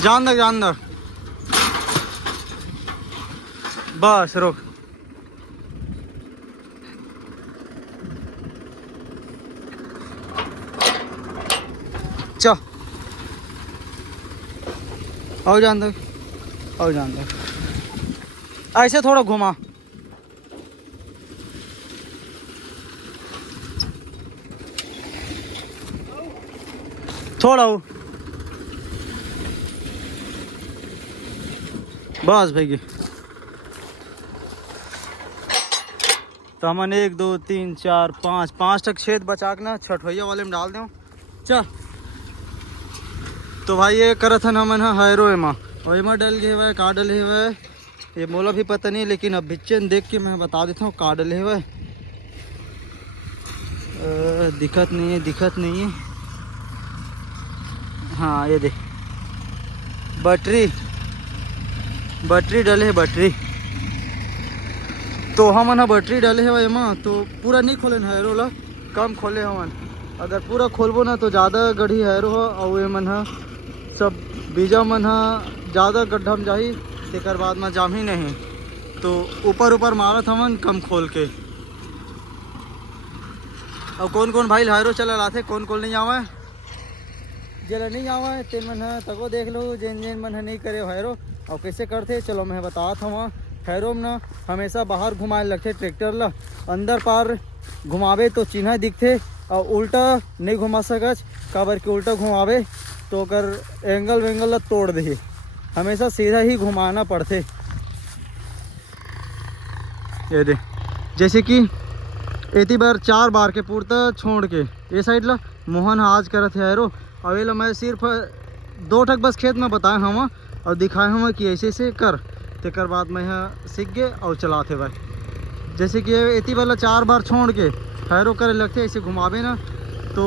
जान दो बस रुक। चल और जान दो ऐसे थोड़ा घुमा। थोड़ा बस भाई। तो हमन 1 2 3 4 5 तक छेद बचा के ना छठवैया वाले में डाल दें। चल तो भाई ये करत हन हमन हैरो एमा डल गए हुए का डले हुए ये मोला भी पता नहीं, लेकिन अब बिच्चन देख के मैं बता देता हूँ का डले हुए। दिक्कत नहीं है। हाँ ये देख बैटरी डले है बैटरी। तो हमन बैटरी डाले है एमा तो पूरा नहीं खोले हैरो ला, कम खोले हमन। अगर पूरा खोलबो ना तो ज़्यादा गढ़ी हैरो हो और ये मन सब बीजा मन ज़्यादा गड्ढा में जाही, तेकर बाद में जाम ही नहीं। तो ऊपर मारत हमन कम खोल के। और कौन भाई हैरो चला लाथे, कौन नहीं आवे जेला नहीं आवे ते मन तको देख लो जेन मन नहीं करे हैरो। और कैसे करते चलो मैं बतात हूँ। हैरो में ना हमेशा बाहर घुमाए लगते ट्रैक्टर ला, अंदर पार घुमावे तो चिन्ह दिखते और उल्टा नहीं घुमा सकच। काबर के उल्टा घुमावे तो अगर एंगल वेंगल ला तोड़ दे, हमेशा सीधा ही घुमाना पड़ते। ये दे जैसे कि एती बार 4 बार के पूर्ता छोड़ के ये साइड ला मोहन आज करत है हैरो। और ये मैं सिर्फ 2 ठक बस खेत में बताए हम और दिखाए हम कि ऐसे कर, तेकर बाद मैं यहाँ सीख गए और चलाते भाई। जैसे कि इतनी वाला 4 बार छोड़ के हैरो करे लगते ऐसे घुमावे ना तो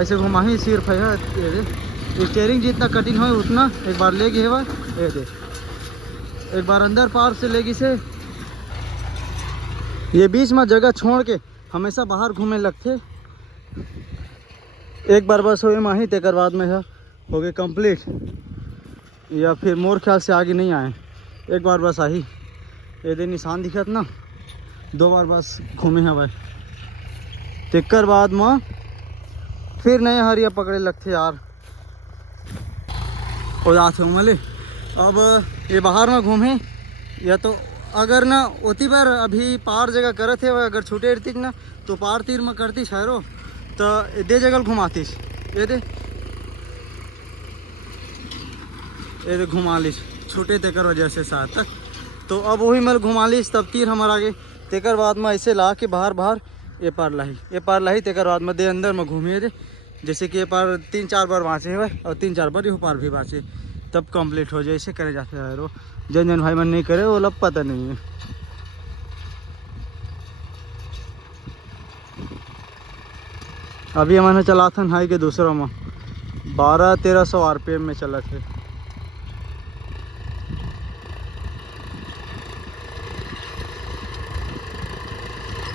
ऐसे घुमा ही सिर्फ है। स्टेयरिंग जितना कठिन हो उतना एक बार ले गए भाई। ये दे एक बार अंदर पार से लेगी से ये बीच में जगह छोड़ के हमेशा बाहर घूमने लगते। एक बार बस हो माही तेकर बाद में हो गए कंप्लीट, या फिर मोर ख्याल से आगे नहीं आए। एक बार बस आई ये दे निशान दिखत ना, 2 बार बस घूमे हैं भाई। तेकर बाद में फिर नए हरिया पकड़े लगते यार हो जाते हो मले। अब ये बाहर में घूमे या तो अगर ना उती बार अभी पार जगह करत है, अगर छूटे रहती ना तो पार तीर में करती हैरो तो दे जगह घुमातीस। ये दे घुमा लीस छूटे तेकर वजह से साथ तक। तो अब वही मल घुमा लीस तब तीर हमारा आगे। तेकर बाद में ऐसे ला के बाहर ये पार लाही तेकर बाद में दे अंदर में घूमिए दे। जैसे कि ये पार 3-4 बार बाँचे है और 3-4 बार ये पार भी बाँचे तब कंप्लीट हो जाए। ऐसे करे जाते हैं रो जन भाई मन नहीं करे वो लब पता नहीं है। अभी हमारे चला था हाई के दूसरा में 1200-1300 RPM में चला थे।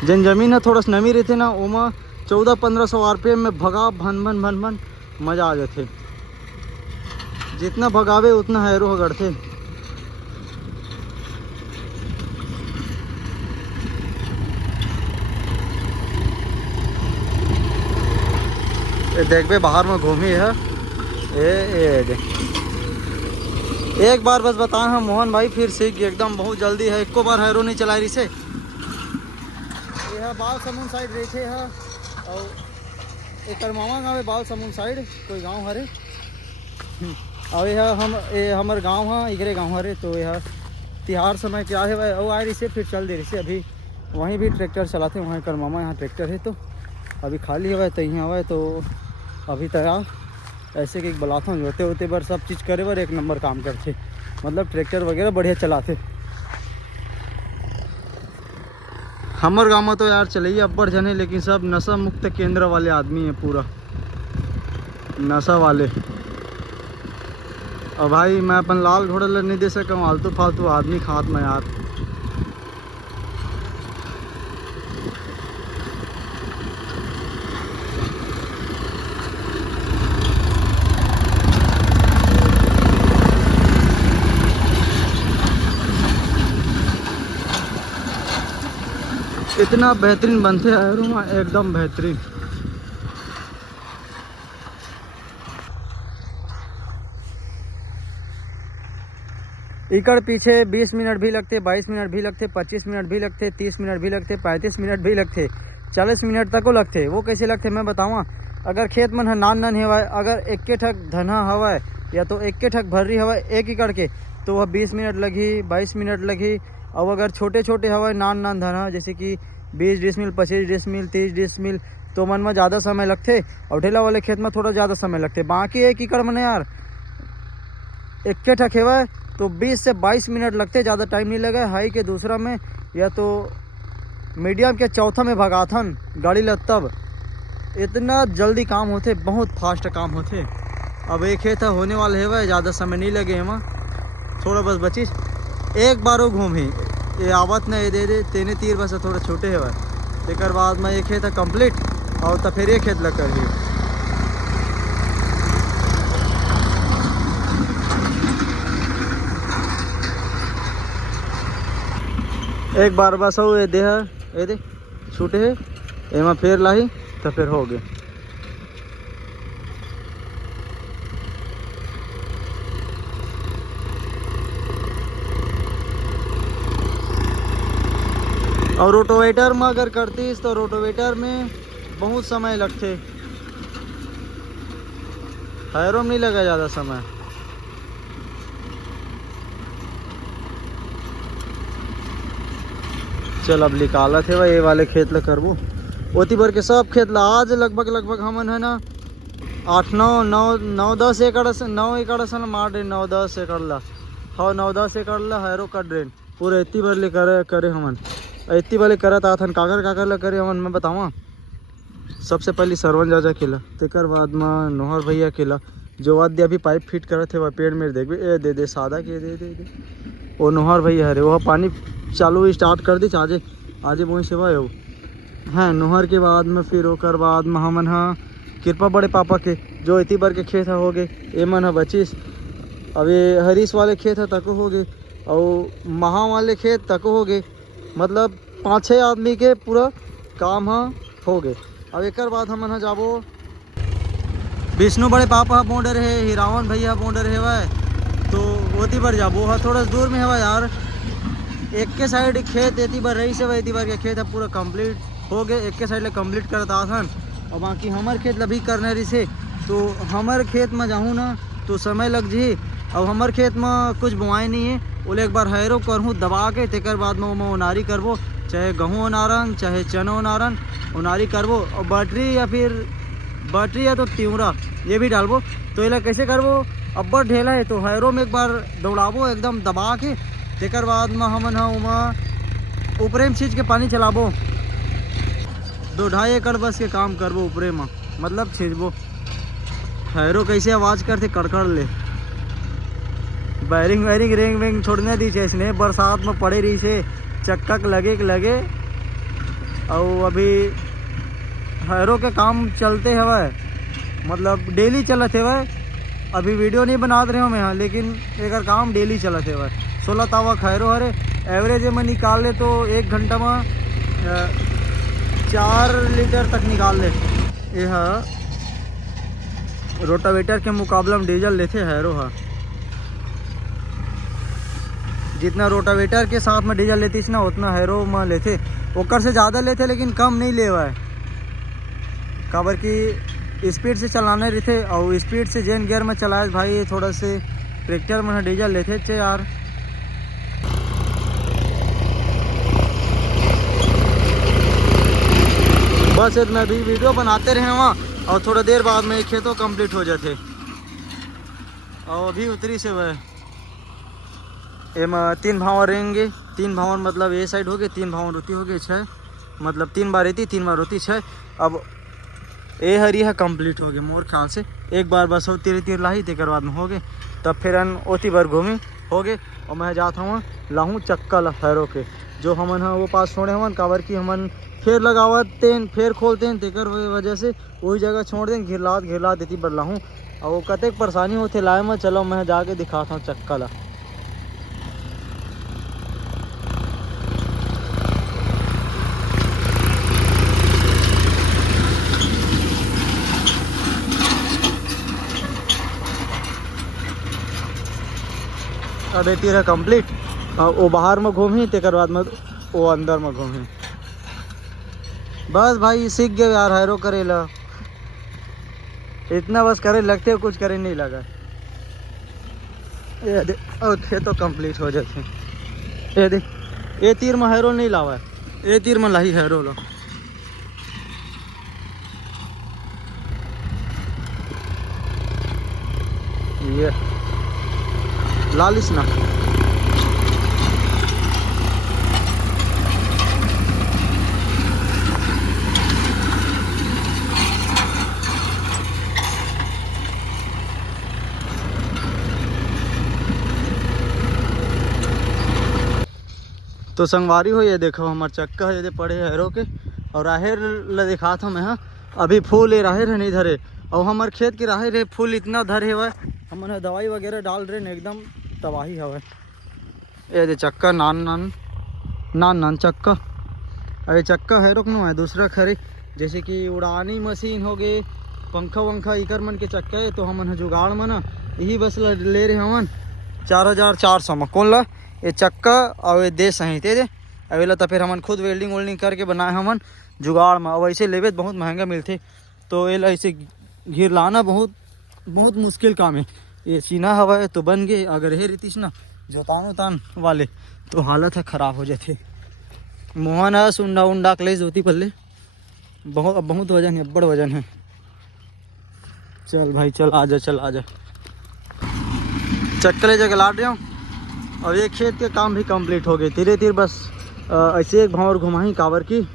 जन जमीन है थोड़ा सा नमी रहते ना ओमा 1400-1500 RPM में भगा भन मजा आ जाते। जितना भगावे उतना हैरो गढ़ते। ये देख बे बाहर में घूमी है ये देख। एक बार बस बताए हम मोहन भाई फिर सीख गए एकदम बहुत जल्दी है। एको बार हैरो नहीं चलाई रही से। यह बाल समून साइड रहते है और एक मामा गाँव है बाल समून साइड कोई गांव हरे। और यह हमार गांव है इगरे गांव हरे। तो यह तिहार समय क्या है भाई वो आए रही से फिर चल दे रही से। अभी वहीं भी ट्रैक्टर चलाते वहीं कर मामा यहाँ ट्रैक्टर है तो अभी खाली हुआ है तो यहाँ हुआ है। तो अभी तैयार ऐसे कि बुलाता हूँ होते बार सब चीज़ करे बार 1 नंबर काम करते, मतलब ट्रैक्टर वगैरह बढ़िया चलाते। हमारे गाँव में तो यार चलिए अब्बड़ जने लेकिन सब नशा मुक्त केंद्र वाले आदमी हैं, पूरा नशा वाले। और भाई मैं अपन लाल घोड़ा नहीं दे सका आलतू फालतू आदमी खात में यार। इतना बेहतरीन बनते हैं एकदम बेहतरीन। इकड़ पीछे 20 मिनट भी लगते, 22 मिनट भी लगते, 25 मिनट भी लगते, 30 मिनट भी लगते, 35 मिनट भी लगते, 40 मिनट तक को लगते। वो कैसे लगते मैं बताऊँ। अगर खेत मन नान नान हेवाय, अगर एक के ठक धना हवाय या तो एक के ठक भर्री हवाय 1 एकड़ के, तो वह 20 मिनट लगी, 22 मिनट लगी। और अगर छोटे छोटे हवाय नान नान धना जैसे कि 20 डिसमिल, 25 डिसमिल, 30 डिसमिल, तो मन में ज़्यादा समय लगते और ढेला वाले खेत में थोड़ा ज़्यादा समय लगते। बाकी 1 एकड़ में यार एक के ठक हेवाय तो 20 से 22 मिनट लगते, ज़्यादा टाइम नहीं लगा। हाई के दूसरा में या तो मीडियम के चौथा में भगाथन गाड़ी ल, तब इतना जल्दी काम होते, बहुत फास्ट काम होते। अब एक खेत होने वाले है वह, ज़्यादा समय नहीं लगे हम, थोड़ा बस बची एक बार वो घूमी ये आवत न दे दे तेने तीर बस थोड़ा छोटे है वह। एक बाद में ये खेत कंप्लीट और तब फिर ये खेत लग कर ही एक बार बस हो ये दे छूटे है एमा फिर लाही तो फिर हो गए। और रोटोवेटर में अगर करतीस तो रोटोवेटर में बहुत समय लगते, हैरो में नहीं लगा ज़्यादा समय। चल अब निकाला थे ये वाले खेत ला करबो ओती भर के सब खेत ला। आज लगभग हमन है ना 8-9-10 एकड़ से 9 एकड़ से मार रहे 9-10 एकड़ ला। हाँ 9-10 एकड़ ला हैरो कर रहे पूरे इतनी भर ले करे हमन इतनी वाले करत आथन काकर ला करे हमन। मैं बताऊँ सबसे पहले सरवन जाजा केला, तेकर बाद में नोहर भैया केला, जो वाद्य अभी पाइप फिट करत थे वह पेड़ में देख ए दे सादा के दे वो नोहर भैया हरे वह पानी चालू स्टार्ट कर दी आजे वहीं से वह हाँ। नोहर के बाद में फिर ओकर बाद में हमन हाँ कृपा बड़े पापा के जो इतनी भर के खेत हो गए एमन है 25। अब ये हरीश वाले खेत है तको हो गए और महा वाले खेत तको हो गए, मतलब 5-6 आदमी के पूरा काम हो गए। अब एक बाद हमन जाबो विष्णु बड़े पापा बॉर्डर है, हिरावन भैया बॉर्डर है वह, तो ओती बार जाबो हाँ थोड़ा दूर में है यार। एक के साइड खेत एती बार रही से एती बार के खेत है पूरा कंप्लीट हो गए, एक के साइड ले कंप्लीट करता आसान और बाकी हमारे खेत ला भी करने रही से। तो हमारे खेत में जाऊँ ना तो समय लग जी। अब हमारे खेत में कुछ बुआई नहीं है, बोले एक बार हैरो करूँ दबा के, तेकर बाद में मैं उनारी करबो, चाहे गेहूँ उनारन चाहे चना उनारन उनारी करबो और बटरी या तो तिवरा ये भी डालबो। तो ये कैसे करबो अब्बर ढेला है तो हैरो में एक बार दौड़ाबो एकदम दबा के, तेकर बाद में हमन ऊपरे में छींच के पानी चलाबो। 2-2.5 एकड़ बस के काम करबो ऊपरे में, मतलब छींचबो। हैरो कैसे आवाज़ करते कड़कड़ ले, बैरिंग रेंग वेंग छोड़ने दी इसने बरसात में पड़े रही से चक्का लगे और अभी हैरो के काम चलते हवे, मतलब डेली चलते हवे। अभी वीडियो नहीं बना रहे हो मैं यहाँ, लेकिन एक काम डेली चलते हवे। 16 तावा हैरो हरे एवरेज में निकाल ले तो 1 घंटा में 4 लीटर तक निकाल ले। यह रोटावेटर के मुकाबला में डीजल लेते हैरो है, जितना रोटावेटर के साथ में डीजल लेती ना उतना हैरो में लेते, ओकर से ज़्यादा लेते लेकिन कम नहीं ले हुआ है। काबर की स्पीड से चलाने रहते और स्पीड से जेन गियर में चलाए भाई थोड़ा से ट्रैक्टर में डीजल लेते थे यार। बस इतना भी वीडियो बनाते रहे वहाँ और थोड़ा देर बाद में खेतों कंप्लीट हो जाते। और अभी उतरी से वह एम 3 भावर रहेंगे, 3 भावर मतलब ये साइड हो गए, 3 भावर रोटी हो गई 6, मतलब 3 बार रहती 3 बार रोटी 6। अब ये हरी है कंप्लीट हो गए मोर ख्याल से। एक बार बस हो तीर लाही तेकर बाद में हो गए, तब फिर ओती बार घूमी हो गए। और मैं जाता हूँ लाहूँ चक्का हैरो के जो हमन वो पास छोड़े हमन, काबर की हमन फिर लगावते फिर खोलते हैं, तेकर वजह से वही जगह छोड़ दें घिरलात देती बार लाहूँ और वो कतेक परेशानी होते लाए में। चलो मैं जाके दिखाता हूँ चक्का ला। अब ये तीर है कंप्लीट। वो बाहर में घूमी तेकर बाद में वो अंदर में घूमी। बस भाई सीख गए यार हैरो करेला, इतना बस करे लगते कुछ करे नहीं लगा। ये दे ओके तो कंप्लीट हो जाते। ये दे ये तीर में हैरो नहीं लावा है, ये तीर में लाई हैरो लो। ये लालिस ना तो संगवारी हो। ये देखो हमार चक्का है, ये पड़े हैरो के और राहेर ल दिखा था मैं। हाँ अभी फूल ये राहेर है नहीं धरे, और हमार खेत की राहेर है फूल इतना धरे हुआ है। हमने दवाई वगैरह डाल रहे हैं, एकदम तबाही हवा। ये दे चक्का नान चक्का। अरे चक्का हैरो नो है दूसरा खरे, जैसे कि उड़ानी मशीन हो गए, पंखा वंखा इकर मन के चक्का है। तो हमन जुगाड़ में ना यही बस ले रहे हमन 4400 में। कौन ला ये चक्का और ये दे सही थे दे अवेला। तो फिर हमन खुद वेल्डिंग वेल्डिंग करके बनाए हमन जुगाड़ में। और ऐसे लेवे बहुत महंगा मिलते, तो ये ऐसे घिर लाना बहुत बहुत मुश्किल काम है। ये सीना हवा है तो बन गए, अगर हे रीतिश ना जोतान उतान वाले तो हालत है ख़राब हो जाते। मोहन है सुंडा उंडा कले जोती पल्ले बहुत वजन है, बड़ वजन है। चल भाई चल आजा चल आजा। चक्करे जगह लाट रहा हूँ और ये खेत के काम भी कंप्लीट हो गए धीरे धीरे। बस ऐसे एक भावर घुमाई कावर की,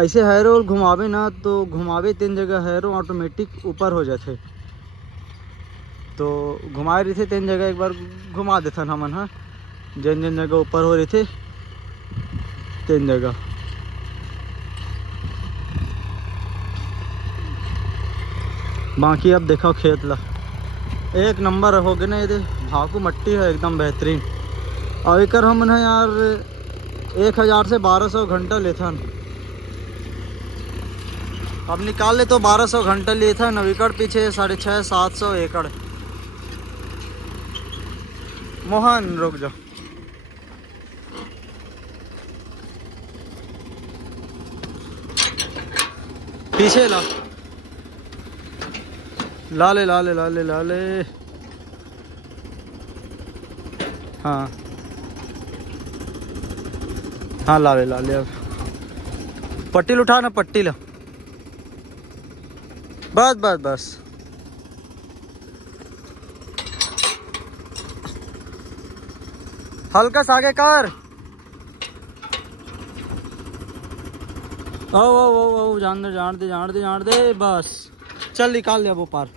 ऐसे हैरो घुमावे ना तो घुमावे 3 जगह हैरो ऑटोमेटिक ऊपर हो जाते। तो घुमाए रही थे 3 जगह, एक बार घुमा देता हमन। हाँ जिन जिन जगह ऊपर हो रही थे 3 जगह। बाकी अब देखो खेत ला एक नंबर हो गए ना। ये भाकू मट्टी है एकदम बेहतरीन। और एक हम है यार 1000 से 1200 घंटा लेथन। अब निकाल ले तो 1200 घंटा लिए था। 9 एकड़ पीछे 650-700 एकड़। मोहन रुक जाओ, पीछे ला लाले लाले लाले लाले। हाँ हाँ लाले लाले। अब पट्टी उठा ना, पट्टी ला। बस बस बस हल्का सा आगे कर। ओ जान दे बस। चल निकाल ले वो पार।